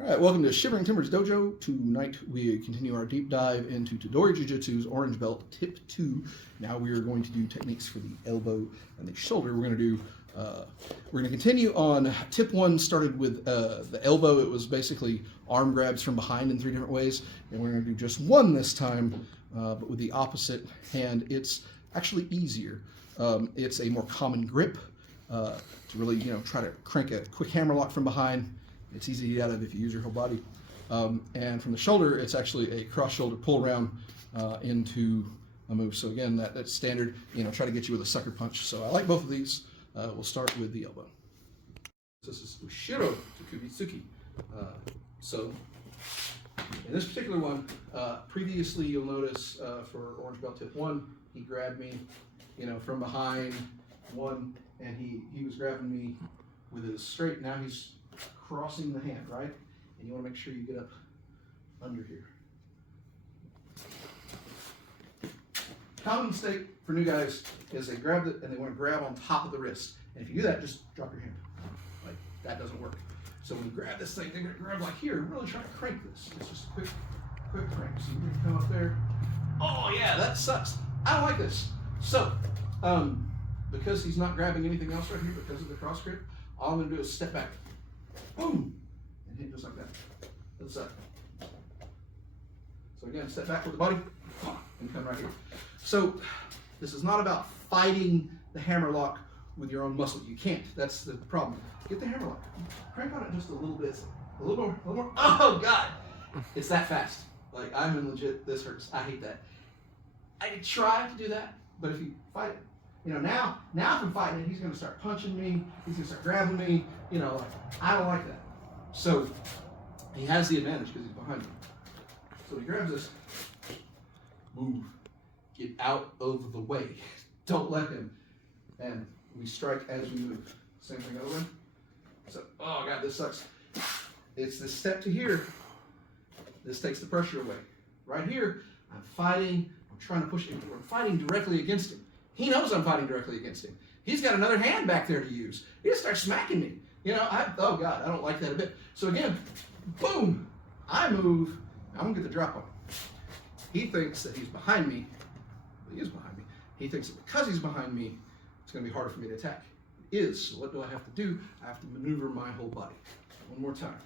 All right, welcome to Shivering Timbers Dojo. Tonight we continue our deep dive into Tedori Jujitsu's Orange Belt Tip 2. Now we are going to do techniques for the elbow and the shoulder. We're going to continue on Tip 1. Started with the elbow. It was basically arm grabs from behind in 3 different ways, and we're going to do just one this time, but with the opposite hand. It's actually easier. It's a more common grip to really, try to crank a quick hammer lock from behind. It's easy to get out of if you use your whole body. And from the shoulder, it's actually a cross shoulder pull around into a move. So again, that's standard, try to get you with a sucker punch. So I like both of these. We'll start with the elbow. This is ushiro, tekubi, tsuki. So in this particular one, previously you'll notice for Orange Belt Tip 1, he grabbed me, from behind, and he was grabbing me with his straight. Now he's crossing the hand, right? And you want to make sure you get up under here. Common mistake for new guys is they grab it and they want to grab on top of the wrist. And if you do that, just drop your hand. Like, that doesn't work. So when you grab this thing, they're going to grab like here and really try to crank this. It's just a quick crank. So you can come up there. Oh yeah, that sucks. I don't like this. So, because he's not grabbing anything else right here because of the cross grip, all I'm going to do is step back. Boom! And hit just like that. That's that. So again, step back with the body and come right here. So this is not about fighting the hammer lock with your own muscle. You can't. That's the problem. Get the hammer lock. Crank on it just a little bit. A little more. Oh God! It's that fast. Like, I'm in legit, this hurts. I hate that. I could try to do that, but if you fight it, now if I'm fighting it, he's going to start punching me. He's going to start grabbing me. I don't like that. So he has the advantage because he's behind me. So he grabs this. Move. Get out of the way. Don't let him. And we strike as we move. Same thing other way. So, oh God, this sucks. It's this step to here. This takes the pressure away. Right here, I'm fighting. I'm trying to push him. I'm fighting directly against him. He knows I'm fighting directly against him. He's got another hand back there to use. He just starts smacking me. Oh God, I don't like that a bit. So again, boom, I move. I'm gonna get the drop on him. He thinks that he's behind me. Well, he is behind me. He thinks that because he's behind me, it's gonna be harder for me to attack. It is. So what do I have to do? I have to maneuver my whole body. One more time.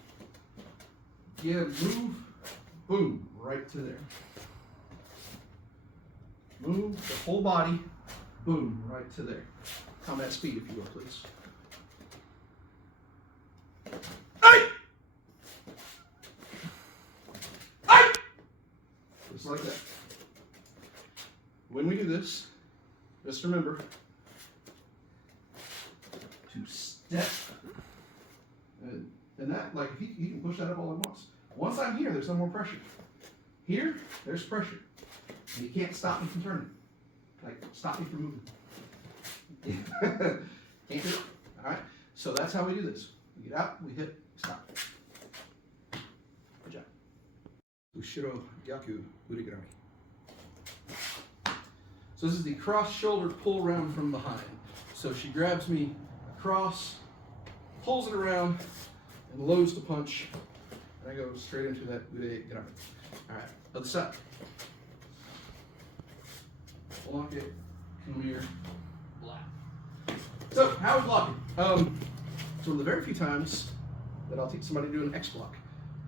Yeah, move, boom, right to there. Move the whole body. Boom, right to there. Combat speed, if you will, please. Hey! Hey! Just like that. When we do this, just remember to step. And that, like, he can push that up all he wants. Once I'm here, there's no more pressure. Here, there's pressure. And you can't stop me from turning. Like, stop me from moving. Can't do it. All right. So that's how we do this. We get out, we hit, stop. Good job. Ushiro, gyaku, garami. So this is the cross shoulder pull round from behind. So she grabs me across, pulls it around, and loads the punch. And I go straight into that garami. All right. Other side. Block it, come here, block. So, how is blocking? It's one of the very few times that I'll teach somebody to do an X block.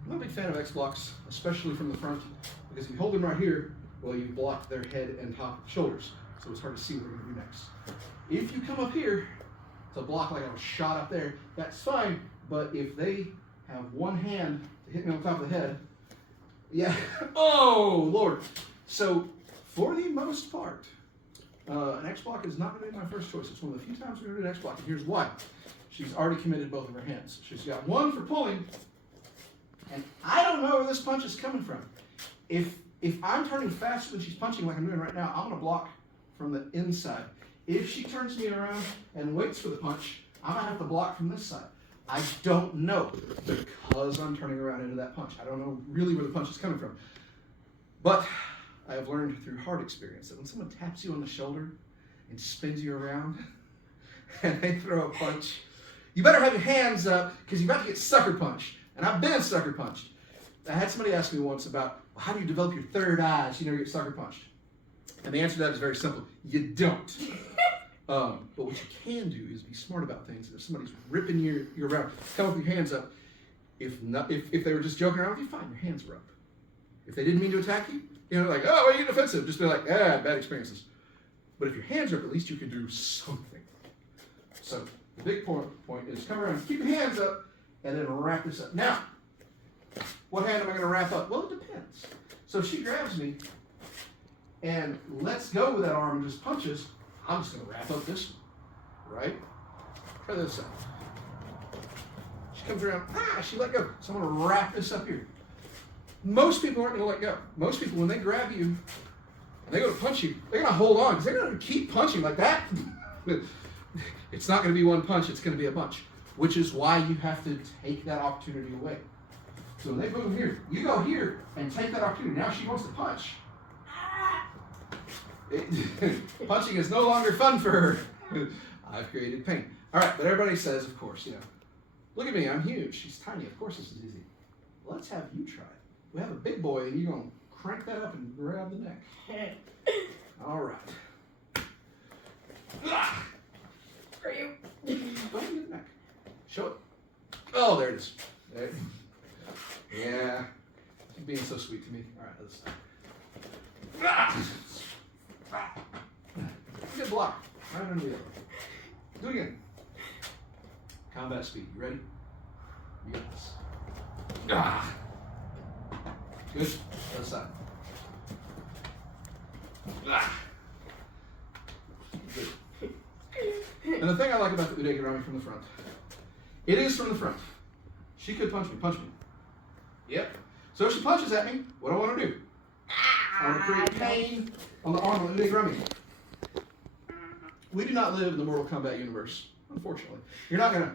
I'm not a big fan of X blocks, especially from the front, because if you hold them right here, well, you block their head and top shoulders, so it's hard to see what we're going to do next. If you come up here to block like I was shot up there, that's fine, but if they have one hand to hit me on top of the head, yeah, oh, Lord. So, for the most part, an X block is not going to be my first choice. It's one of the few times we're going to do an X block, and here's why. She's already committed both of her hands. She's got one for pulling, and I don't know where this punch is coming from. If I'm turning faster than she's punching like I'm doing right now, I'm going to block from the inside. If she turns me around and waits for the punch, I'm going to have to block from this side. I don't know because I'm turning around into that punch. I don't know really where the punch is coming from. But I have learned through hard experience that when someone taps you on the shoulder and spins you around and they throw a punch, you better have your hands up because you're about to get sucker punched. And I've been sucker punched. I had somebody ask me once about, well, how do you develop your third eye so you never get sucker punched? And the answer to that is very simple. You don't. But what you can do is be smart about things. If somebody's ripping you around, come with your hands up. If they were just joking around with you, fine, your hands were up. If they didn't mean to attack you, like, oh, why are you getting offensive? Just be like, bad experiences. But if your hands are up, at least you can do something. So the big point is come around, keep your hands up, and then wrap this up. Now, what hand am I going to wrap up? Well, it depends. So if she grabs me and lets go with that arm and just punches, I'm just going to wrap up this one, right? Try this out. She comes around, she let go. So I'm going to wrap this up here. Most people aren't going to let go. Most people, when they grab you and they go to punch you, they're going to hold on because they're going to keep punching like that. It's not going to be one punch, it's going to be a bunch, which is why you have to take that opportunity away. So when they move here, you go here and take that opportunity. Now she wants to punch. Punching is no longer fun for her. I've created pain. All right, but everybody says, of course, look at me, I'm huge. She's tiny. Of course this is easy. Let's have you try it. We have a big boy, and you're going to crank that up and grab the neck. All right. For you. Go ahead and get the neck. Show it. Oh, there it is. There. Yeah. You're being so sweet to me. All right, let's start. Good block. Right under the other. Do it again. Combat speed. You ready? You got this. Good. Other side. Good. And the thing I like about the ude garami from the front, it is from the front. She could punch me. Yep. So if she punches at me, what do I want to do? I want to create pain on the arm of the ude garami. We do not live in the Mortal Kombat universe, unfortunately. You're not going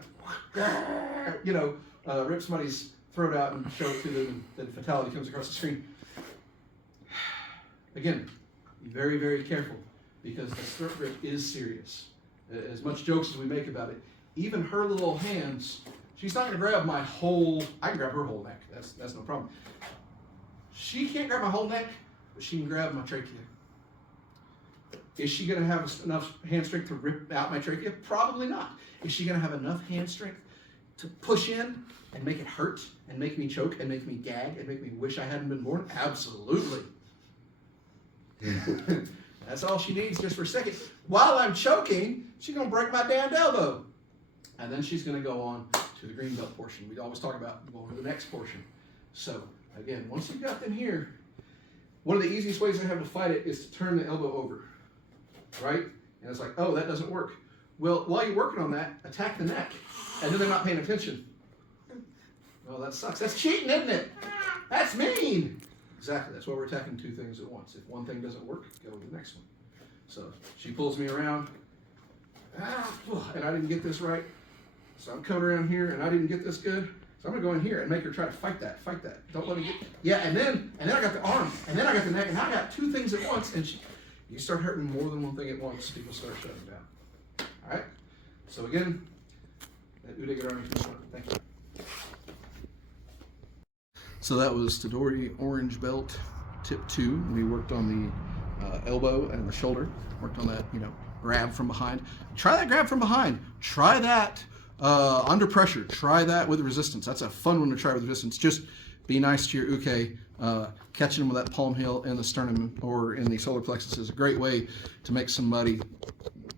to, rip somebody's throat out and show it to them, and then fatality comes across the screen. Again, be very, very careful, because the throat rip is serious. As much jokes as we make about it, even her little hands, she's not going to grab my whole, I can grab her whole neck, that's no problem. She can't grab my whole neck, but she can grab my trachea. Is she going to have enough hand strength to rip out my trachea? Probably not. Is she going to have enough hand strength to push in and make it hurt and make me choke and make me gag and make me wish I hadn't been born? Absolutely. That's all she needs just for a second. While I'm choking, she's going to break my damned elbow. And then she's going to go on to the green belt portion. We always talk about going to the next portion. So, again, once you've got them here, one of the easiest ways I have to fight it is to turn the elbow over. Right? And it's like, oh, that doesn't work. Well, while you're working on that, attack the neck. And then they're not paying attention. Well, that sucks. That's cheating, isn't it? That's mean. Exactly. That's why we're attacking two things at once. If one thing doesn't work, go with the next one. So she pulls me around. And I didn't get this right. So I'm coming around here, and I didn't get this good. So I'm going to go in here and make her try to fight that. Don't let me get... Yeah, and then I got the arm, and then I got the neck, and now I got two things at once, and you start hurting more than one thing at once, people start shutting down. All right? So again, that ude garami from the front. Thank you. So that was Tedori Orange Belt Tip 2. We worked on the elbow and the shoulder. Worked on that, grab from behind. Try that grab from behind. Try that under pressure. Try that with resistance. That's a fun one to try with resistance. Just be nice to your uke. Catching them with that palm heel in the sternum or in the solar plexus is a great way to make somebody,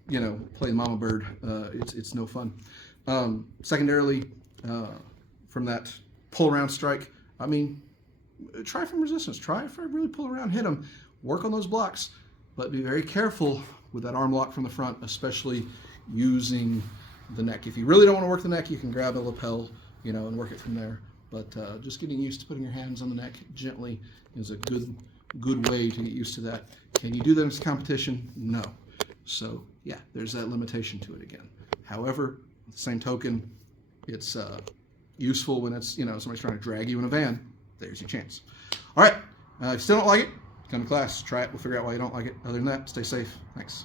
play the mama bird. It's no fun. Secondarily, from that pull around strike, try from resistance. Try for really pull around, hit them. Work on those blocks, but be very careful with that arm lock from the front, especially using the neck. If you really don't want to work the neck, you can grab the lapel, and work it from there. But just getting used to putting your hands on the neck gently is a good way to get used to that. Can you do that in competition? No. So yeah, there's that limitation to it again. However, at the same token, it's useful when it's somebody's trying to drag you in a van. There's your chance. All right, if you still don't like it, come to class, try it. We'll figure out why you don't like it. Other than that, stay safe. Thanks.